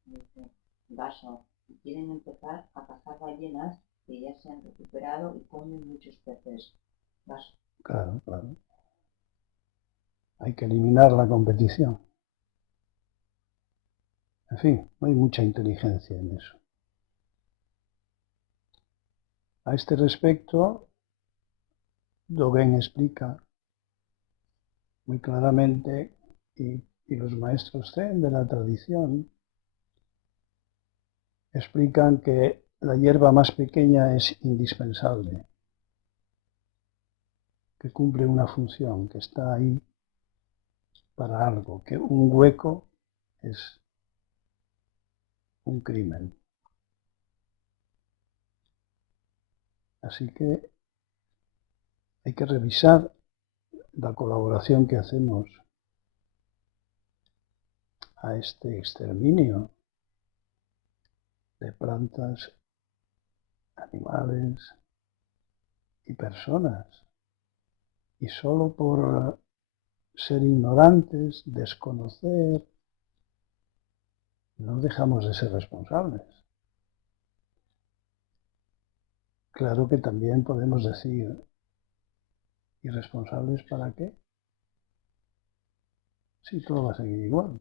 Dice, Gaso, y quieren empezar a cazar ballenas que ya se han recuperado y comen muchos peces. Gaso. Claro, claro. Hay que eliminar la competición. En fin, no hay mucha inteligencia en eso. A este respecto, Dogen explica muy claramente, y los maestros Zen de la tradición explican que la hierba más pequeña es indispensable, que cumple una función, que está ahí para algo, que un hueco es un crimen. Así que hay que revisar la colaboración que hacemos a este exterminio de plantas, animales y personas. Y solo por ser ignorantes, desconocer, no dejamos de ser responsables. Claro que también podemos decir, ¿irresponsables para qué? Si todo va a seguir igual.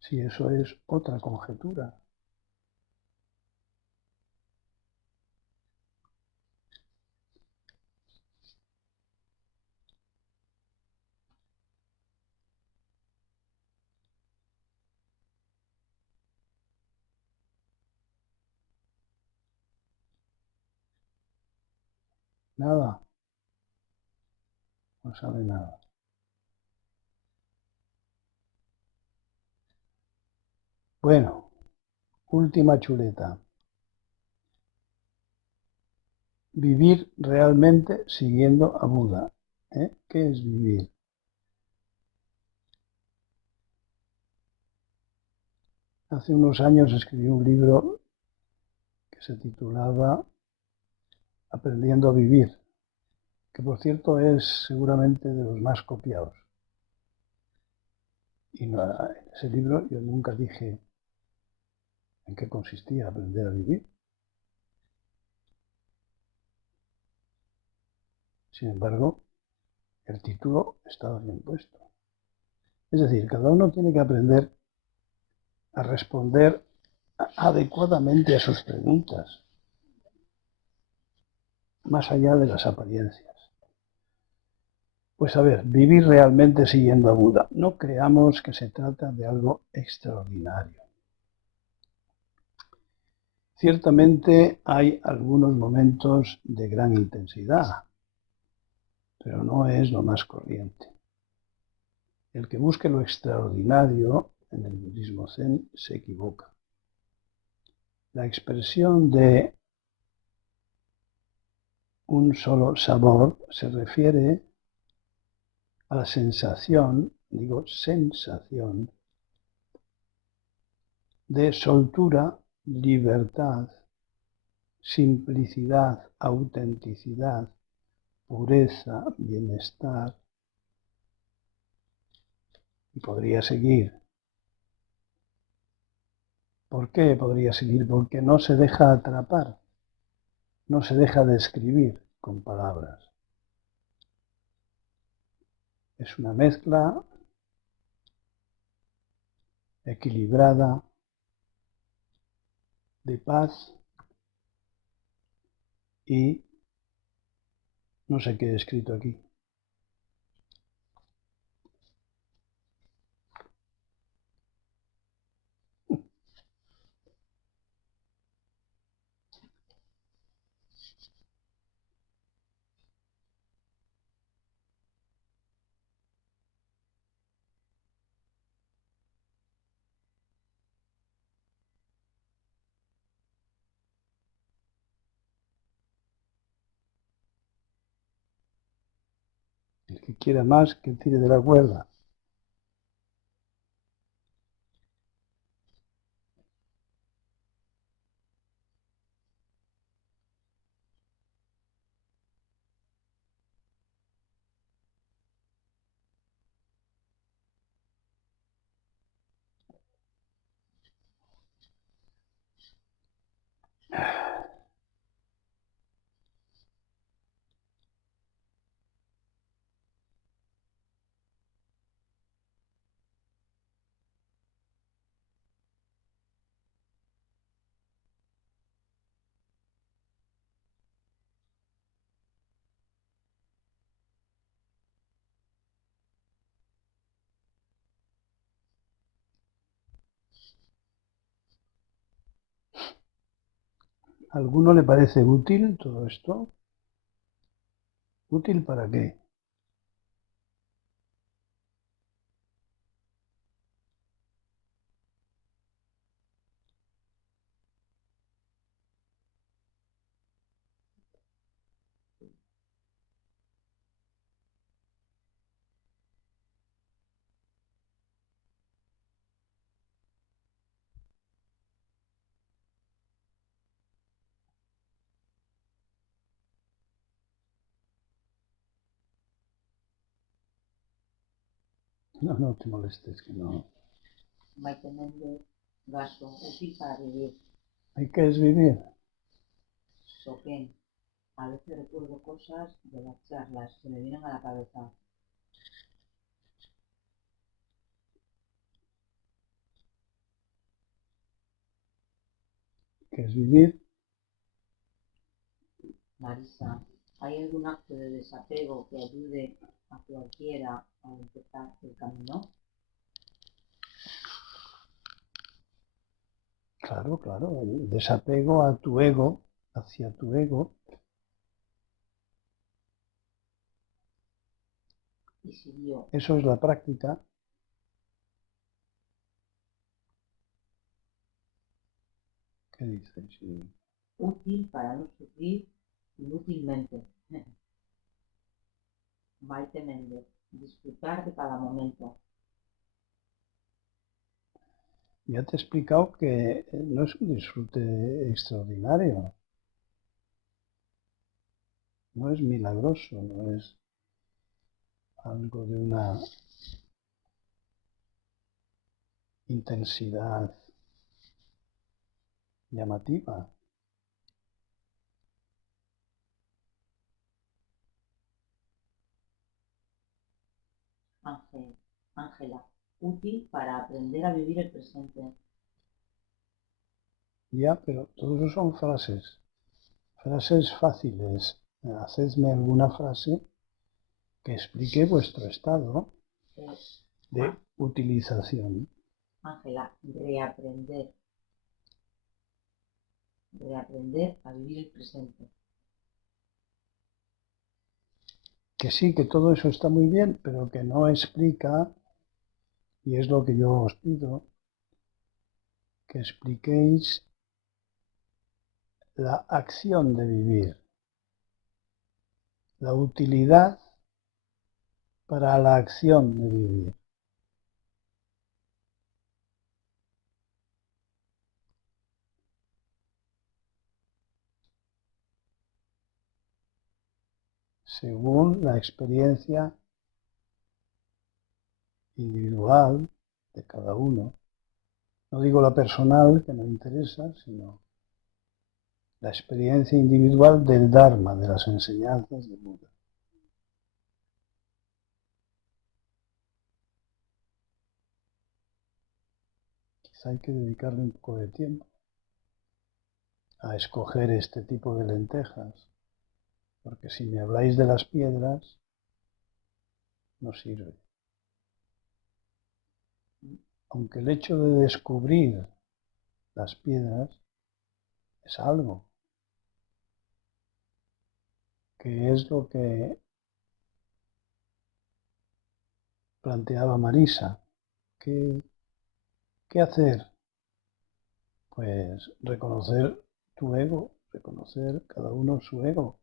Si eso es otra conjetura. Nada, no sabe nada. Bueno, última chuleta. Vivir realmente siguiendo a Buda. ¿Qué es vivir? Hace unos años escribí un libro que se titulaba Aprendiendo a vivir, que por cierto es seguramente de los más copiados. Y en ese libro yo nunca dije en qué consistía aprender a vivir. Sin embargo, el título estaba bien puesto. Es decir, cada uno tiene que aprender a responder adecuadamente a sus preguntas, más allá de las apariencias. Pues a ver, vivir realmente siguiendo a Buda. No creamos que se trata de algo extraordinario. Ciertamente hay algunos momentos de gran intensidad, pero no es lo más corriente. El que busque lo extraordinario en el budismo zen se equivoca. La expresión de un solo sabor se refiere a la sensación, digo sensación, de soltura, libertad, simplicidad, autenticidad, pureza, bienestar, y podría seguir. ¿Por qué podría seguir? Porque no se deja atrapar, no se deja describir con palabras. Es una mezcla equilibrada de paz y no sé qué he escrito aquí. El que quiera más, que tire de la cuerda. ¿A alguno le parece útil todo esto? ¿Útil para qué? No, no te molestes, que no. Maite Méndez, Gaso, útil para vivir. ¿Hay que es vivir? Soquén. A veces recuerdo cosas de las charlas que me vienen a la cabeza. ¿Qué es vivir? Marisa, ¿hay algún acto de desapego que ayude a cualquiera a empezar el camino? Claro, claro, el desapego a tu ego, hacia tu ego, siguió. Eso es la práctica. ¿Qué dice? Sí. Útil para no sufrir inútilmente. Maite Méndez. Disfrutar de cada momento. Ya te he explicado que no es un disfrute extraordinario, no es milagroso, no es algo de una intensidad llamativa. Ángela. Útil para aprender a vivir el presente. Ya, pero todo eso son frases fáciles. Hacedme alguna frase que explique vuestro estado de utilización. Ángela. Reaprender. Reaprender a vivir el presente. Que sí, que todo eso está muy bien, pero que no explica, y es lo que yo os pido, que expliquéis la acción de vivir, la utilidad para la acción de vivir. Según la experiencia individual de cada uno. No digo la personal, que no interesa, sino la experiencia individual del Dharma, de las enseñanzas de Buda. Quizá hay que dedicarle un poco de tiempo a escoger este tipo de lentejas, porque si me habláis de las piedras, no sirve. Aunque el hecho de descubrir las piedras es algo, que es lo que planteaba Marisa. ¿Qué hacer? Pues reconocer tu ego, reconocer cada uno su ego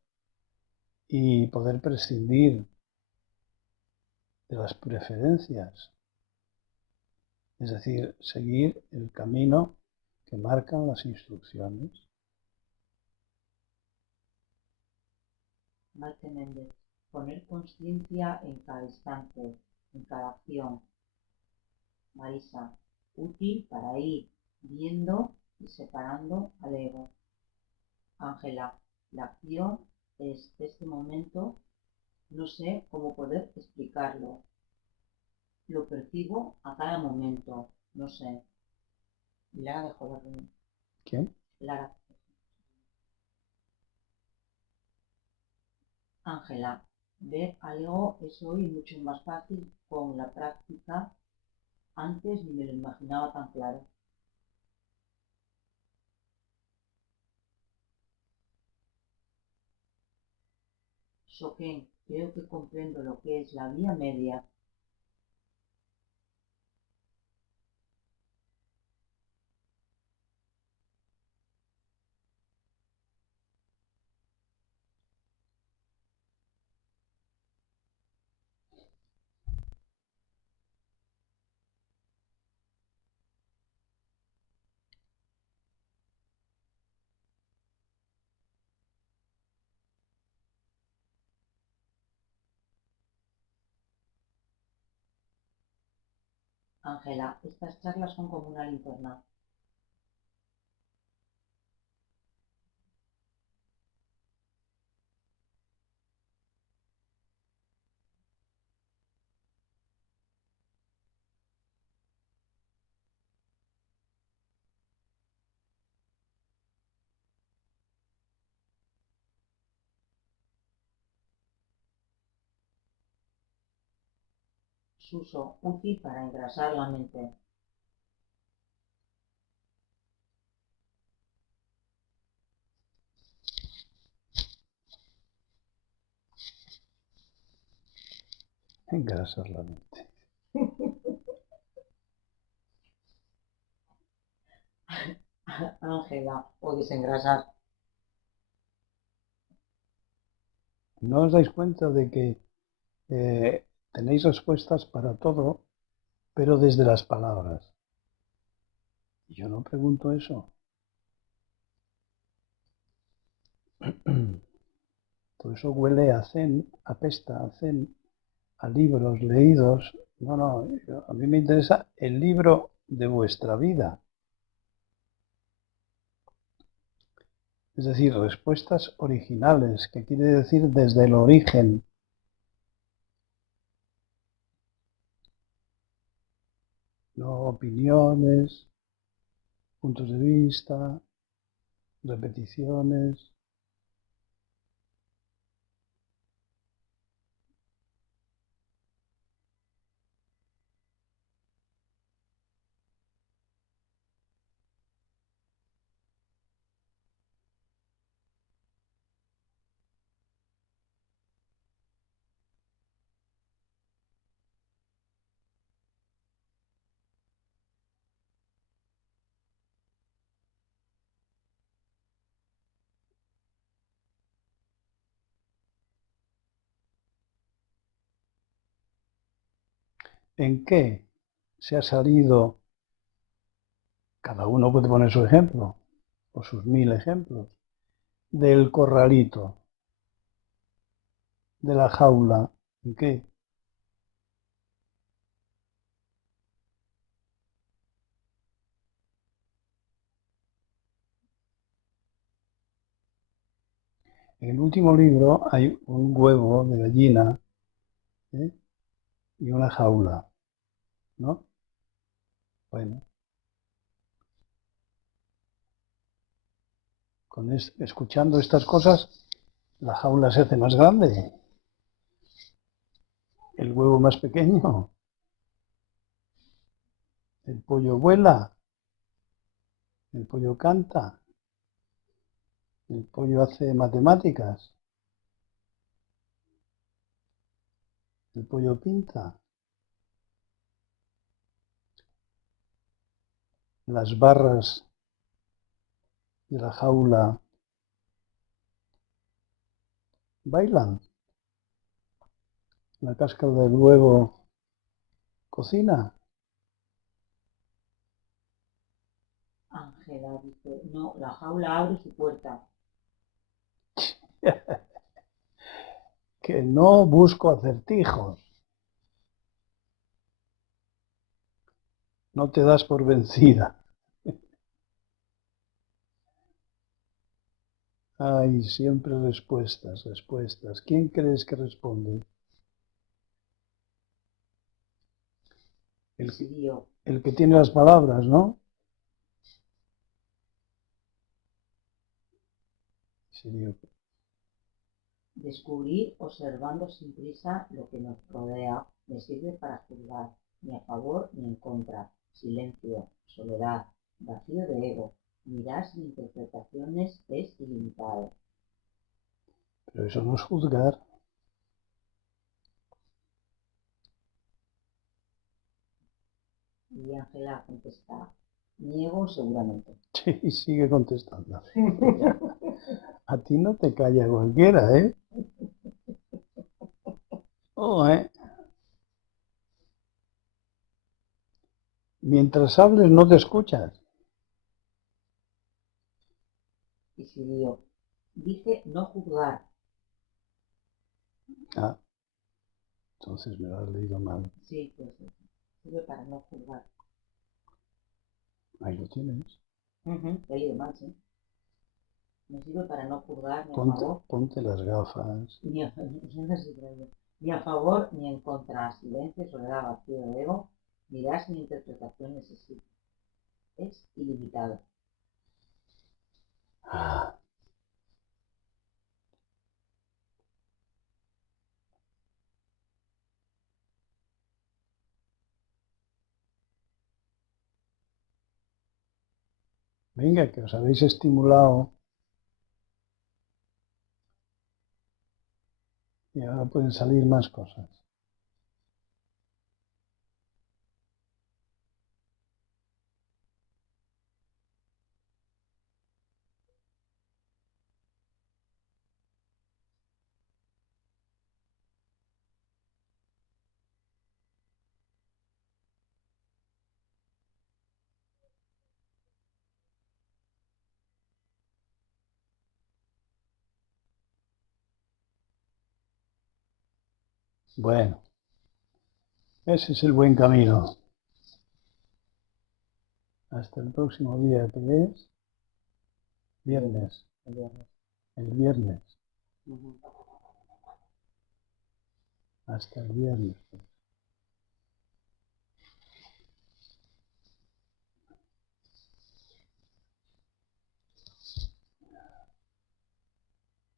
y poder prescindir de las preferencias, es decir, seguir el camino que marcan las instrucciones. Maite Méndez. Poner conciencia en cada instante, en cada acción. Marisa. Útil para ir viendo y separando al ego. Ángela. La acción es este momento. No sé cómo poder explicarlo. Lo percibo a cada momento. No sé. Lara dejó la reunión. ¿Quién? Lara. Ángela. Ver al ego es hoy mucho más fácil con la práctica. Antes ni me lo imaginaba tan claro. Soken. Creo que comprendo lo que es la vía media. Ángela, estas charlas son como una linterna. Suso, útil para engrasar la mente. engrasar la mente. Ángela, o desengrasar. ¿No os dais cuenta de que tenéis respuestas para todo, pero desde las palabras? Yo no pregunto eso. Todo eso huele a zen, apesta a zen, a libros leídos. No, a mí me interesa el libro de vuestra vida. Es decir, respuestas originales, que quiere decir desde el origen. No opiniones, puntos de vista, repeticiones. ¿En qué se ha salido? Cada uno puede poner su ejemplo, o sus 1000 ejemplos, del corralito, de la jaula. ¿En qué? En el último libro hay un huevo de gallina, ¿eh? Y una jaula, ¿no? Bueno, escuchando estas cosas, la jaula se hace más grande, el huevo más pequeño, el pollo vuela, el pollo canta, el pollo hace matemáticas, el pollo pinta, las barras de la jaula bailan, la cáscara del huevo cocina. Ángela dice, no, la jaula abre su puerta. Que no busco acertijos. No te das por vencida. Ay, siempre respuestas, respuestas. ¿Quién crees que responde? El que tiene las palabras, ¿no? Sirio. Descubrir observando sin prisa lo que nos rodea me sirve para juzgar, ni a favor ni en contra. Silencio, soledad, vacío de ego, mirar sin interpretaciones es ilimitado. Pero eso no es juzgar. Y Ángela contesta, niego seguramente. Sí, sigue contestando. A ti no te calla cualquiera, ¿eh? Oh, ¿eh? Mientras hables no te escuchas. Y siguió, dije no juzgar. Ah, entonces me lo has leído mal. Sí, pues sirve para no juzgar. Ahí lo tienes. Te he leído mal, sí. Me sirve para no juzgar ni a Ponte, favor, ponte las gafas. ni a favor ni en contra. Silencio, soledad, vacío de ego, mirar sin interpretaciones es ilimitado. Ah, venga, que os habéis estimulado y ahora pueden salir más cosas. Bueno, ese es el buen camino. Hasta el próximo día, que es viernes. El viernes. El viernes. Ujú. Hasta el viernes.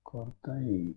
Corta y